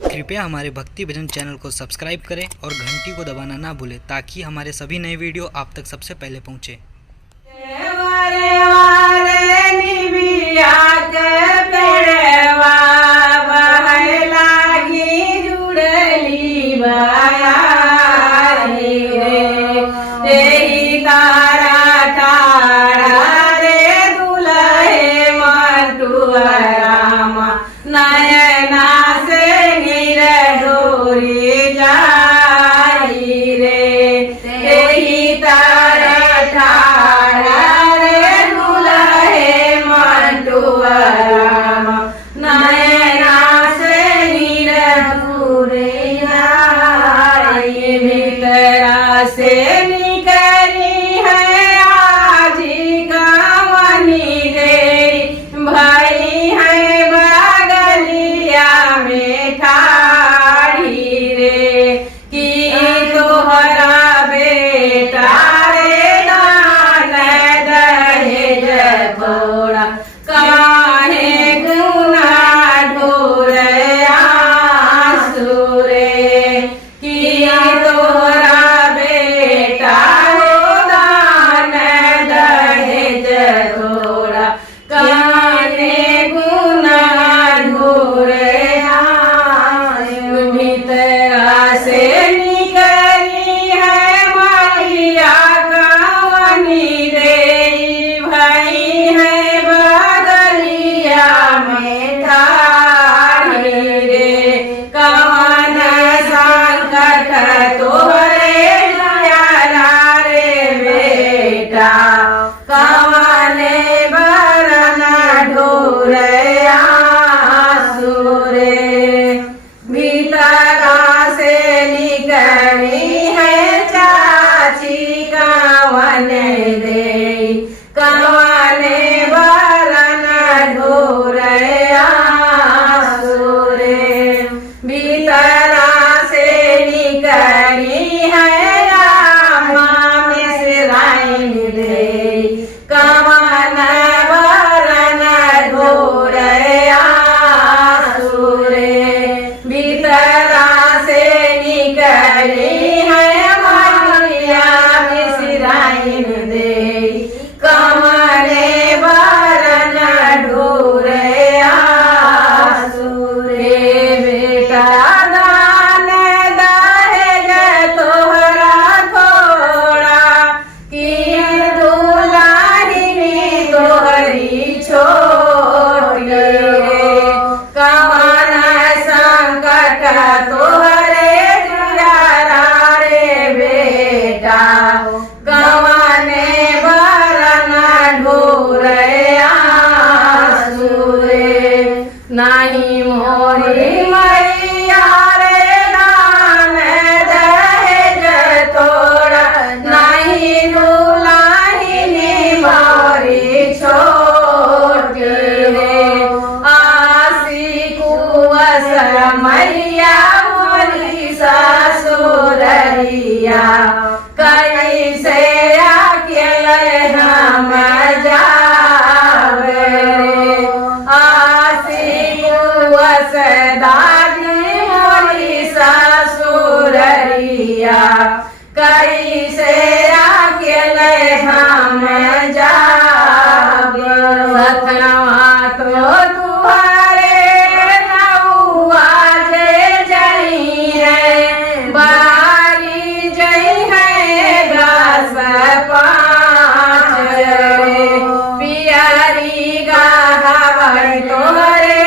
कृपया हमारे भक्ति भजन चैनल को सब्सक्राइब करें और घंटी को दबाना ना भूलें ताकि हमारे सभी नए वीडियो आप तक सबसे पहले पहुंचे। नाही मोरी मैया रे दान दहेज तोड़ा, नाही दुलाहिनी मोरी छोटी रे। आसी कुवस मैया मोरी ससुररिया, कैसे अकेले हम जावे रे। दादी मोरी ससुररिया, कैसे अकेले हम जावे। सतवा तो तुहरे नौआ जे जई है, बारी जई है दस पाँच रे। पियरी गाहवर तोहरे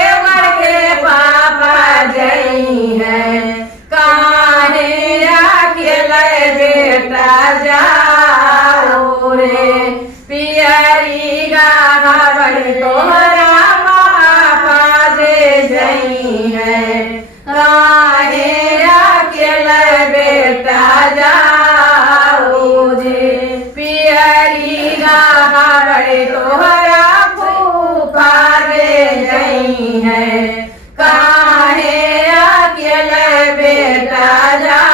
जाओ रे। पियरी गाहवर तोहरा पापा जे जई है, काहे अकेले बेटा जाओ जे। पियरी गाहवर तोहरा फूफा जे जई है, काहे अकेले बेटा जा